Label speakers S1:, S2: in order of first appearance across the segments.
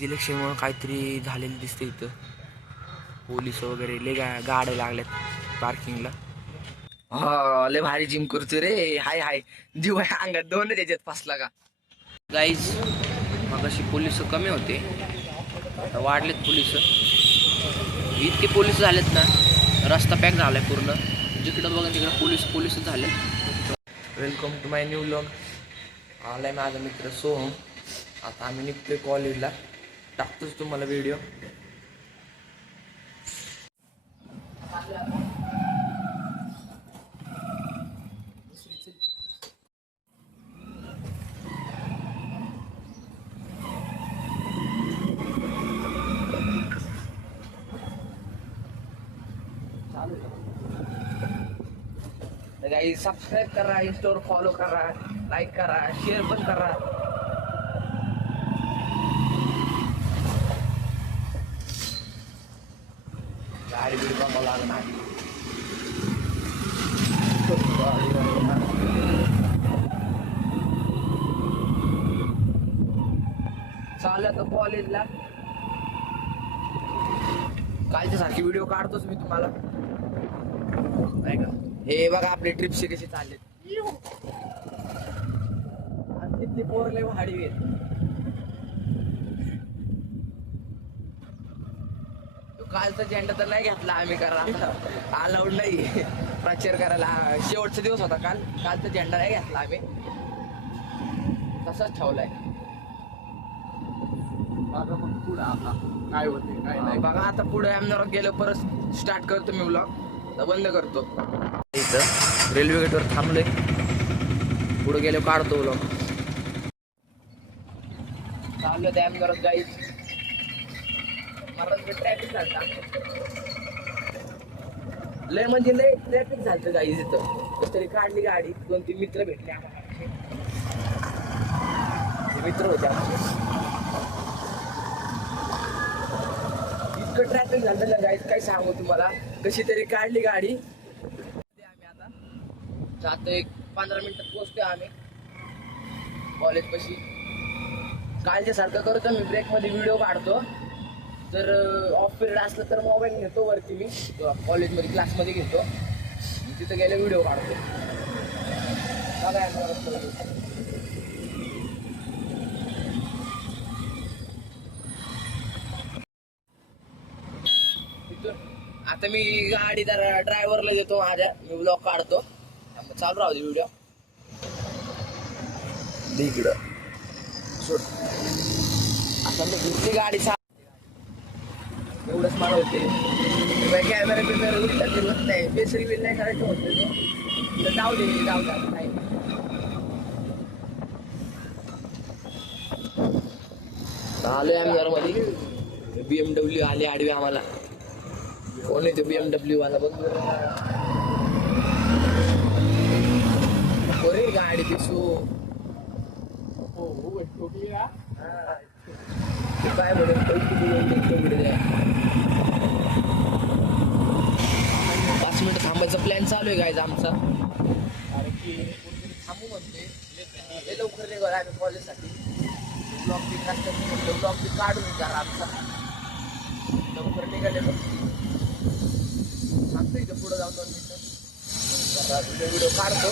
S1: इलेक्शनमुळे काहीतरी झालेलं दिसतं इथं. पोलीस वगैरे लय गा गाड्या लागल्यात पार्किंगला हा लय भारी जिम करतो रे. हाय हाय. जीव आहे अंगात. दोन त्याच्यात फसला का? गाईज मग अशी पोलीस कमी होते. आता वाढलेत पोलीस. इतके पोलीस झालेत ना रस्ता पॅक झालाय पूर्ण. जिकडं बघा तिकडं पोलीस पोलीस झाले welcome to my new blog आलाय माझा मित्र सोहम. आता आम्ही निघतोय कॉलेजला टाकतोच तुम्हाला व्हिडिओ काही सबस्क्राईब करा स्टोर फॉलो करा लाईक करा शेअर पण करा. गाडी बिडी बघावं लागणार चालू कॉलेजला कालच्या सारखी व्हिडिओ काढतोच मी तुम्हाला. नाही का? हे बघा आपले ट्रिपचे कसे चालले तिथली पोरले भाडी आहेत. कालचा झेंडा तर नाही घेतला आम्ही करा अलाउड नाही. प्रचार करायला. शेवटचा दिवस होता काल. कालचा झेंडा नाही घेतला आम्ही. तसाच ठेवलाय.
S2: माझा पण पुढं आता काय होते काय नाही.
S1: बघा आता पुढे आमदार गेलो परत स्टार्ट करतो मी ब्लॉग तर बंद करतो. इथं रेल्वे गेटवर थांबलोय. पुढे गेलो काढतो ब्लॉग चाललो त्या आमदारात गाई ट्रॅफिक झालता. लय म्हणजे लय ट्रॅफिक झालं गाई तिथं तरी काढली गाडी दोन तीन मित्र भेटले आम्हाला. मित्र होते आमचे. इतकं ट्रॅफिक झालं ना गाईज काय सांगू तुम्हाला? कशी तरी काढली गाडी. आम्ही आता. जातो एक पंधरा मिनिटात पोहोचतोय आम्ही. कॉलेज पशी. कालच्यासारखं करतो मी ब्रेकमध्ये व्हिडिओ काढतो. जर ऑफ पिरियड असलं तर मोबाईल घेतो वरती मी. कॉलेजमध्ये क्लासमध्ये घेतो. तिथं गेले व्हिडिओ काढतो. बघा आता मी गाडी ड्रायव्हरला देतो माझ्या. मी ब्लॉग काढतो. चालू राहू दे व्हिडिओ इकडं. सोड. आता मी दुसरी गाडी एवढंच मला होते कॅमेरा बिमेरा उलटा फिरवत नाही बेसरी बिल नाही करायचं होतं तो तर जाऊ दे जाऊ द्या नाही आलोय आम्ही मध्ये बीएमडब्ल्यू आले आडवे आम्हाला कोण आहे तो बीएमडब्ल्यू वाला बघ बरे गाडी दिसू
S2: हो हो
S1: काय म्हणून पैसे देऊन प्लॅन चालू आहे गायचा आमचा.
S2: कारण की
S1: थांबू म्हणते. हे लवकर निघालो. आम्ही कॉलेजसाठी ब्लॉक बी कसं ब्लॉक बी काढून जरा आमचा लवकर निघाले. मग थांबतो इथं पुढं जाऊन दोन मिनटं. व्हिडिओ व्हिडिओ काढतो.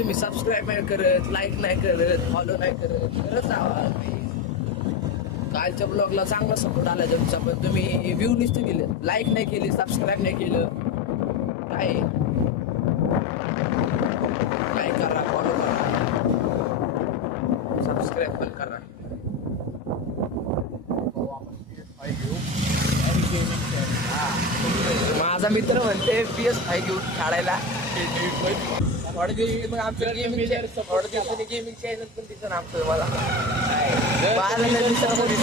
S1: तुम्ही सबस्क्राईब नाही करत लाईक नाही करत फॉलो नाही करत करत जावा कालच्या ब्लॉगला चांगला सपोर्ट आला तुमचा पण तुम्ही व्ह्यू नुसतं केलं लाईक नाही केली सबस्क्राईब नाही केलं काय काय करा फॉलो करा सबस्क्राईब पण करा
S2: हो आपण PS5 घेऊ आणि gaming खेळ. हा.
S1: माझा मित्र म्हणते पी एस फाय घेऊन खेळायला
S2: थोडं जे मग
S1: गेमिंग. गेमिंग चॅनल पण आमचं मला. नाही दिसत तरी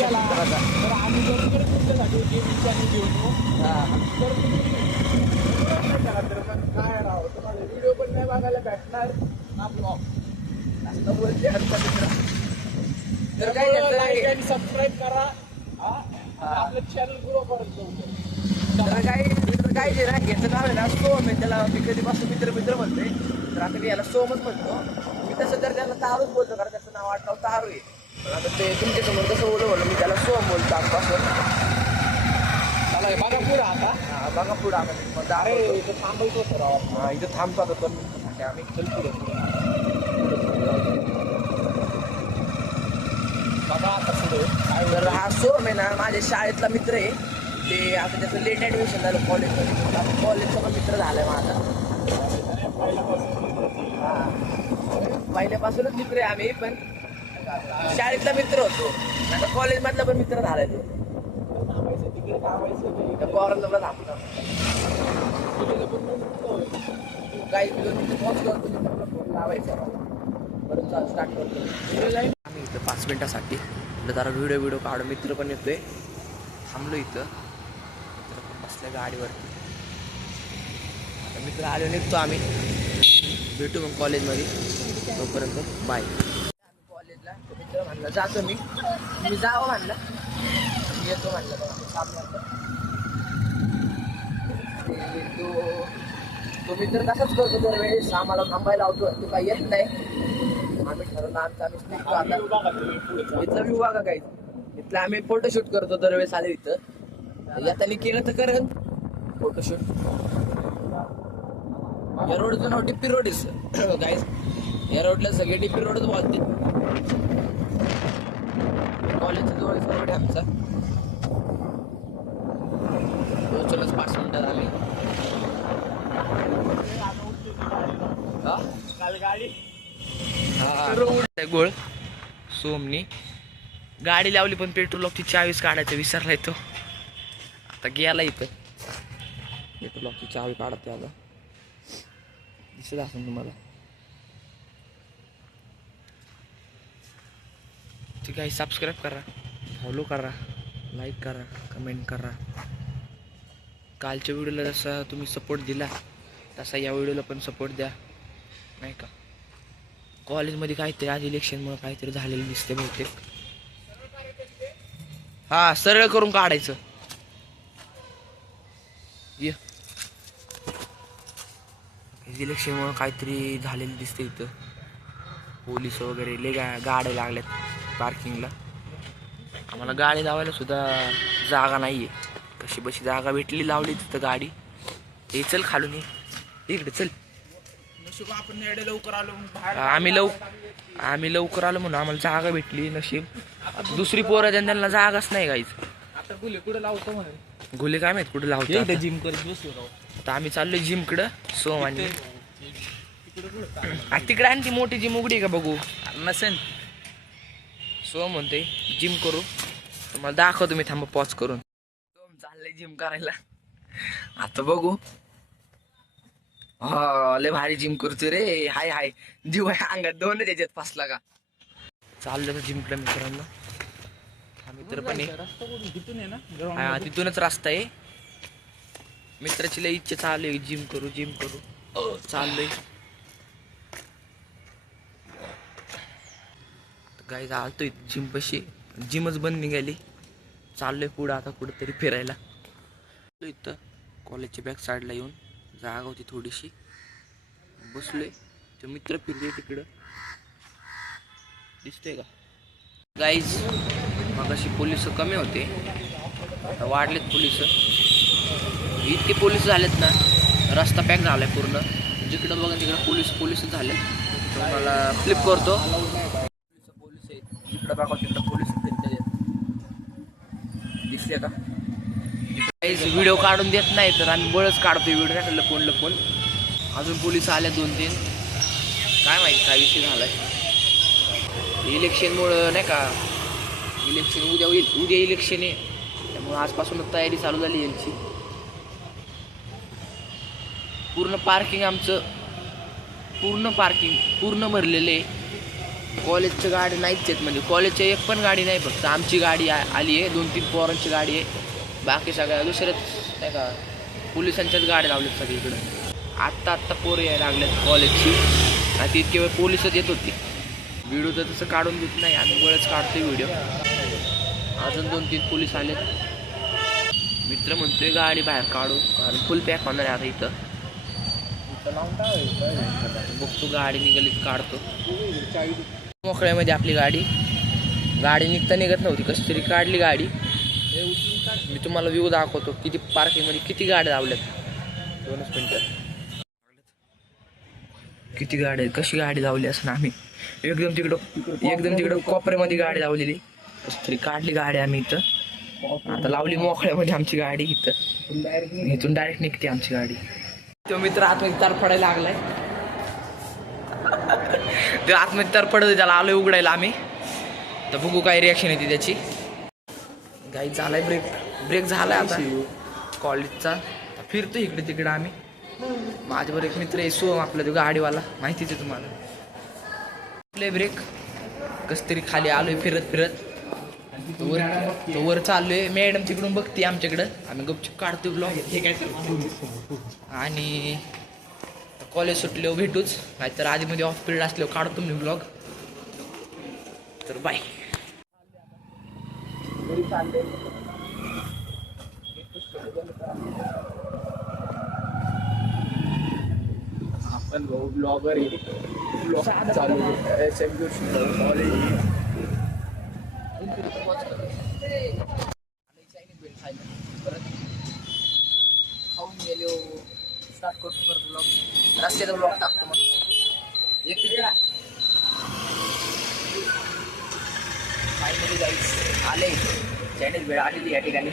S2: आम्ही जर जर तुमच्यासाठी gaming channel घेऊन येऊ. तर तुम्ही subscribe नाही करा, तर मग काय राव तुम्हाला व्हिडिओ पण नाही बघायला भेटणार ना ब्लॉग
S1: मित्र तर काय करतो
S2: करा हा? आणि आपलं चॅनल ग्रो करत जाऊ
S1: तर काय तर काय जे ना याचं नाव आहे ना आहे त्याला मी कधीपासून मित्र मित्र म्हणतोय. तर आता मी याला सोमच म्हणतो. मी तसं तर त्याला तारूच बोलतो कारण त्याचं नाव आठवं तारू आहे. पण आता ते तुमच्यासमोर कसं बोलू म्हणलं मी त्याला सोम बोलतो आजपासून.
S2: चला बघा पुढं आता.
S1: हा, बघा पुढं आता मग
S2: अरे इथं थांबायचं होतं राव
S1: हा इथं थांबतो आता दोन आम्ही
S2: चल पुढे. बघा आता पुढे. काय
S1: तर हा सोम आहे ना माझ्या शाळेतला मित्र आहे. ते आता त्याचं लेट ॲडमिशन झालं कॉलेजमध्ये कॉलेजचा पण मित्र झालाय माझा. हा. पहिल्यापासूनच मित्र आहे आम्ही पण शाळेतला मित्र होतो. आता कॉलेजमधला पण मित्र झालाय तो.
S2: थांबायचं तिकडे
S1: थांबतो काही किलोमीटर लावायचा. चाल स्टार्ट करतो. आम्ही इथं पाच मिनिटासाठी. म्हटलं जरा व्हिडिओ व्हिडिओ काढू मित्र पण येतोय. थांबलो इथं. मित्र पण बसल्या गाडीवरती. आता मित्र आले निघतो आम्ही. भेटू मग कॉलेजमध्ये. तोपर्यंत बाय. कॉलेजला मित्र म्हणला जातो मी. मी जावं म्हणलं. मी येतो म्हणलं. तो मित्र तसाच करतो दरवेळेस. आम्हाला थांबायला लावतो तो काही येत नाही. आम्ही ठरवलं आमचं आम्ही निघतो आता.
S2: बघा
S1: इथला बघा काही इथला आम्ही फोटोशूट करतो दरवेळेस आले इथं. येताना केलं तर करत फोटोशूट या रोडचं नाव टिप्पी रोड इस गाईज या रोडला सगळे टिप्पी रोडच बोलते कॉलेजच्या जवळचा रोड आहे आमचा. पोहोचलोच पाच मिनिटात आले हा?
S2: काल गाडी
S1: हा. गोळ. सोमनी. गाडी लावली पण पेट्रोल लॉकची चावीस काढायचं विसरलाय तो. आता गेला इथं. पेट्रोल लॉकची चावी काढते आता. दिसत असेल तुम्हाला. ठीक आहे सबस्क्राईब करा फॉलो करा लाईक करा कमेंट करा. कालच्या व्हिडिओला जसा तुम्ही सपोर्ट दिला तसा या व्हिडिओला पण सपोर्ट द्या. नाही का? कॉलेजमध्ये काहीतरी आज इलेक्शनमुळे काहीतरी झालेलं दिसते बहुतेक. हां सरळ करून काढायचं. ये. इलेक्शनमुळे काहीतरी झालेलं दिसते इथं. पोलीस वगैरे लय गा गाड्या लागल्यात पार्किंगला आम्हाला गाडी लावायला सुद्धा जागा नाही आहे कशी बशी जागा भेटली लावली तिथं गाडी. ते चल खालून ये. इकडे चल.
S2: आपण लवकर आलो
S1: आम्ही लव आम्ही लवकर आलो म्हणून आम्हाला जागा भेटली नशीब. दुसरी पोरं त्यांना जागाच नाही गाईच
S2: आता गुले कुठे लावतो म्हणे?
S1: गुले काय माहीत कुठे लावतो.
S2: जिम करत बसलो
S1: आता आम्ही चाललोय जिम कडं सोम आणि
S2: तिकडे
S1: आणि ती मोठी जिम उघडी का बघू?
S2: नसेल
S1: सोम म्हणते जिम करू. तुम्हाला दाखवतो मी थांबा पॉज करून. चाललंय जिम करायला. आता बघू. हा लय भारी जिम करतो रे. हाय हाय. जीव आहे अंगात. दोन त्याच्यात फसला का? चाललं तर जिमकडे मित्रांनो. मित्र पण हा? तिथूनच रस्ता आहे. मित्राची लय इच्छा चालू आहे जिम करू जिम करू. चाललंय. चाललोय गाई आलतोय जिम पशी. जिमच बंद निघाली. चाललोय पुढं आता कुठंतरी फिरायला. इथं कॉलेजच्या बॅक साईडला येऊन. जागा होती थोडीशी. बसलोय. ते मित्र फिरले तिकडं. दिसतंय का? गाईज मग अशी पोलीस कमी होते. आता वाढलेत पोलीस. इतके पोलीस झालेत ना रस्ता पॅक झालाय पूर्ण. जिकडं बघा तिकडं पोलीस पोलीस झाले. मला फ्लिप करतो. पोलीस आहेत तिकडं बघा तिकडं पोलीस दिसले का? व्हिडिओ काढून देत नाही तर आम्ही बळच काढतोय व्हिडिओ नाही लपून लपून अजून पोलीस आले दोन तीन. काय माहिती काय विषय झालाय. इलेक्शनमुळं नाही का इलेक्शन उद्या होईल. उद्या इलेक्शन आहे. त्यामुळे आजपासूनच तयारी चालू झाली यांची. पूर्ण पार्किंग आमचं पूर्ण पार्किंग पूर्ण भरलेलं. आहे कॉलेजच्या गाडी नाहीच आहेत म्हणजे कॉलेजच्या एक पण गाडी नाही फक्त. आमची गाडी आ- आली आहे दोन तीन पोरांची गाडी आहे. बाकी सगळ्या दुसऱ्याच नाही का पोलिसांच्याच गाड्या लावल्यात सगळीकडं. आत्ता आत्ता पोरं यायला लागल्यात कॉलेजची आणि इतके वेळ पोलिसच येत होती. व्हिडिओ तर तसं काढून देत नाही आम्ही वेळच काढतोय व्हिडिओ अजून दोन तीन पोलीस आलेत. मित्र म्हणतोय गाडी बाहेर काढू कारण फुल पॅक होणार आहे आता इथं. बघतो गाडी निघाली काढतो. मोकळ्यामध्ये आपली गाडी. गाडी निघता निघत नव्हती कशी तरी काढली गाडी. मी तुम्हाला व्ह्यू दाखवतो किती पार्किंगमध्ये किती गाड्या लावल्यात. दोनच मिनटं. किती गाड्या कशी गाडी लावली असं आम्ही. एकदम तिकडं एकदम तिकडं कोपऱ्यामध्ये गाडी लावलेली. तरी काढली गाडी आम्ही इथं. आता लावली मोकळ्यामध्ये आमची गाडी इथं. इथून डायरेक्ट निघते आमची गाडी. तो मित्र आतमध्ये तार पडायला लागलाय. तो आतमध्ये तार पडत त्याला आलोय उघडायला आम्ही. तर बघू काय रिॲक्शन येते त्याची. गाई झालाय ब्रेक ब्रेक झालाय आता. कॉलेजचा फिरतो इकडे तिकडे आम्ही. माझ्यावर एक मित्र सोम आपला तो गाडीवाला. माहितीच आहे तुम्हाला. ब्रेक कस तरी खाली आलोय फिरत फिरत. तो वर तो वर चाललोय. मॅडम तिकडून बघते आमच्याकडं. आम्ही गपचूप काढतो ब्लॉग हे काय आणि कॉलेज सुटले भेटूच. नाहीतर आधीमध्ये ऑफ पिरियड असल्यावर काढतो मी ब्लॉग तर बाय
S2: आपण भाऊ ब्लॉगर आहे ब्लॉग चालू एस एम कॉलेज
S1: खाऊन गेलो स्टार्ट करतो परत ब्लॉग रस्त्याचा ब्लॉग टाकतो मग एक तिकडे फायनली गाईस आले चायनीज वेळ आलेली या ठिकाणी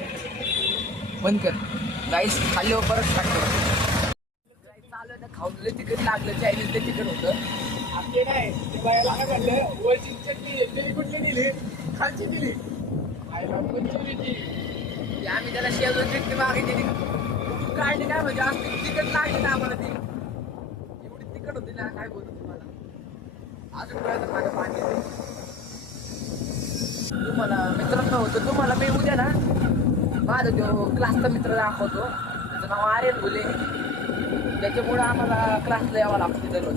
S1: बंद कर. गाईस खाल्ले परत कर. चालू ना खाऊन तिकट लागलं चायनीज लय तिकट होतं.
S2: आपले नाही ते बायाला काय म्हणलं वरची चटणी दिली कुठली दिली? खालची दिली. आईला कोणची दिली?
S1: ते आम्ही त्याला शेजारी ट्रिटमेंट मागितली काढली काय म्हणजे आज तिकट लागली ना आम्हाला ती. एवढी तिकट होती ना काय बोलू तुम्हाला. अजून पर्यंत माझं पाणी तुम्हाला मित्रांनो होतं तुम्हाला मी उद्या ना माझा जो क्लासचा मित्र दाखवतो त्याचं नाव आर्यन भुले त्याच्यामुळं आम्हाला क्लासला यावं लागतं दररोज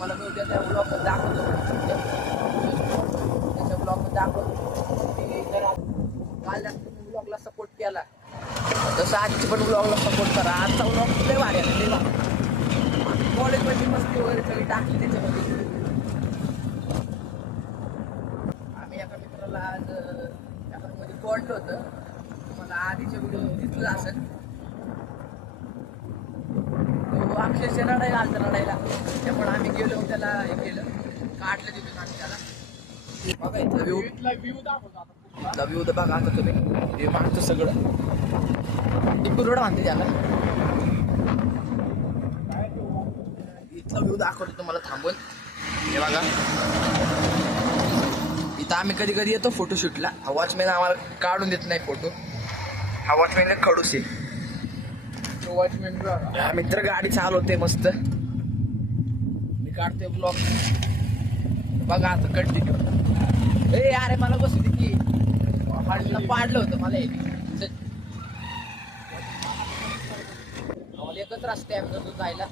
S1: मला मी त्याच्या त्या ब्लॉग दाखवतो. त्याच्या ब्लॉग दाखवतो. जरा काल तुम्ही ब्लॉगला सपोर्ट केला. तसं आजची पण ब्लॉगला सपोर्ट करा. आजचा ब्लॉग लय भारी आहे लय भारी कॉलेजमध्ये मस्ती वगैरे सगळी टाकली त्याच्यामध्ये. आम्ही एका मित्राला आज कोणलं होतं. तुम्हाला आधीच्या व्हिडिओ दिसलं असेल. तो अक्षरशः रडायला आलता रडायला. त्यामुळे आम्ही गेलो त्याला हे केलं. काढलं तिथून आम्ही त्याला. बघा इथं व्ह्यू
S2: इथला व्ह्यू
S1: तर बघा आता तुम्ही. हे मागचं सगळं. टिपू रोड म्हणते त्याला. इथला व्ह्यू दाखवतो तुम्हाला थांबून. हे बघा. तर आम्ही कधी कधी येतो फोटोशूटला हा वॉचमॅन आम्हाला काढून देत नाही फोटो हा वॉचमॅन खडूस आहे.
S2: तो वॉचमॅन
S1: हा मित्र गाडी चालवते मस्त. मी काढतोय ब्लॉग बघा आता कंटिन्यू ए अरे मला बसू दे की. पाडलं पाडलं होतं मला एकच रस्ते आहे जायला.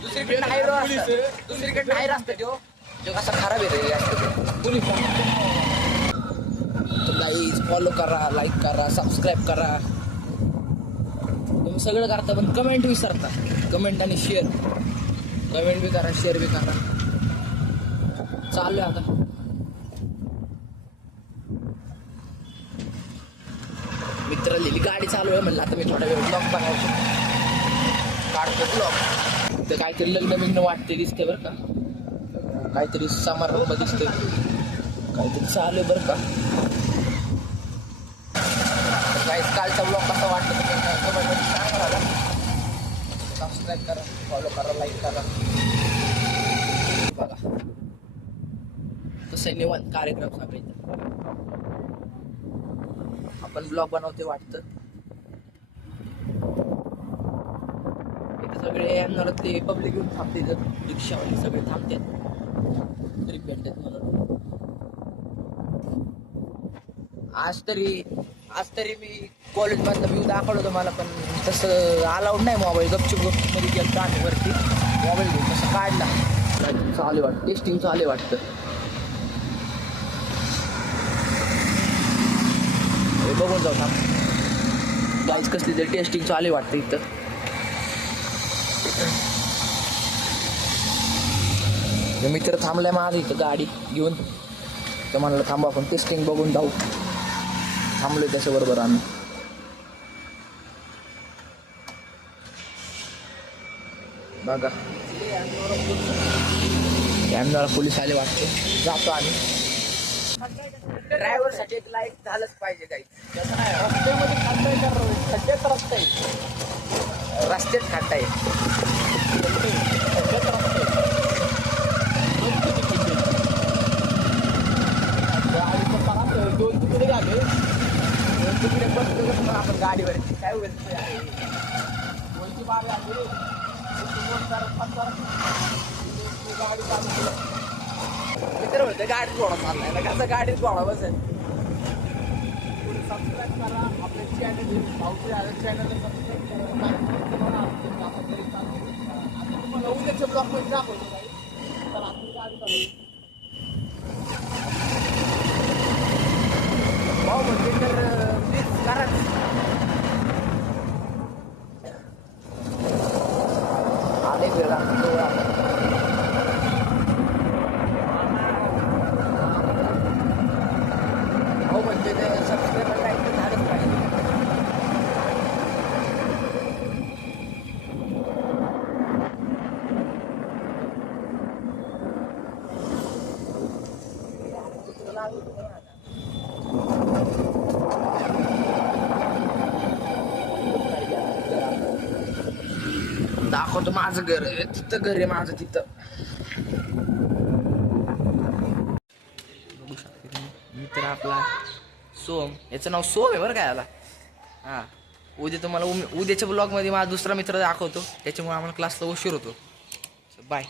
S1: दुसरीकडे नाही रस्ता दुसरीकडे नाही रस्ता तो जो कसा खराब आहे रे रस्ता
S2: पोलीस
S1: गाईज फॉलो करा लाईक करा सबस्क्राईब करा. तुम्ही सगळं करता पण कमेंट विसरता. कमेंट आणि शेअर कमेंट बी करा शेअर बी करा. चालू आहे आता. मित्र लिहिली गाडी चालू आहे म्हणलं आता मी थोडा वेळ ब्लॉग बनवतो. काढतो ब्लॉग तर काहीतरी लग्न बिग्न वाटते दिसते बरं का. काहीतरी समारंभ दिसते काहीतरी चालू आहे बरं का. काही कालचा ब्लॉग कसा वाटला कमेंटमध्ये सांगा मला सबस्क्राईब करा फॉलो करा लाईक करा. बघा. तसं निवांत कार्यक्रम सांगायचं. आपण ब्लॉग बनवते वाटतं. सगळे येणार ते पब्लिक येऊन थांबते रिक्षावाले सगळे थांबतात. तरी भेटतात मला. आज तरी आज तरी मी कॉलेज मधला व्ह्यू दाखवलं मला पण तसं अलाउड नाही मोबाईल गपचूप गपचूपमध्ये गेलो आम्ही वरती. मोबाईल घेऊन तसं काढला. चालू वाटतं. टेस्टिंग चालू वाटतं. हे बघून जाऊ थांब. गाईच कसली तरी टेस्टिंग चालू आहे वाटतं इथं. हे मित्र थांबलाय माझं इथं गाडी घेऊन तर म्हणलं थांबा आपण टेस्टिंग बघून जाऊ. थांबलोय त्याच्याबरोबर आम्ही. बघा. कॅमेरा पोलीस आले वाटते. जातो आम्ही. ड्रायव्हरसाठी एक लाइट झालंच पाहिजे काही
S2: रस्त्यामध्ये खड्डे तर खड्डेच रस्ते आहेत.
S1: रस्त्यात आहे
S2: खड्डे, खड्डेच रस्ते आहेत. दोन किती खड्डे आहेत. गाडीचं पहा, दोन तिकडे झाले
S1: तिकडे बसलो मग आपण गाडीवर काय होईल
S2: दोनची बारी आली दोन चार पाच चार गाडी चालू केली.
S1: मित्र होते गाडी थोडा चाललाय ना कसं
S2: आहे सबस्क्राईब करा आपले चॅनल भाऊचे चॅनल सबस्क्राईब करा तुम्हाला आपण तरी चालतं. उद्याच्या ब्लॉगमध्ये दाखवतो काही तर आपली गाडी चालू
S1: भाऊ म्हणजे तर प्लीज कराच आले वेळा भाऊ म्हणजे ते सबस्क्राईबर काही तर झालंच पाहिजे दाखवतो माझं घर तिथं घर आहे माझं तिथं. बघू शकते तुम्ही. मित्र आपला सोम. याचं नाव सोम आहे बरं काय आला हां. उद्या तुम्हाला उम- उद्याच्या ब्लॉगमध्ये माझा दुसरा मित्र दाखवतो. त्याच्यामुळे आम्हाला क्लासला उशीर होतो. बाय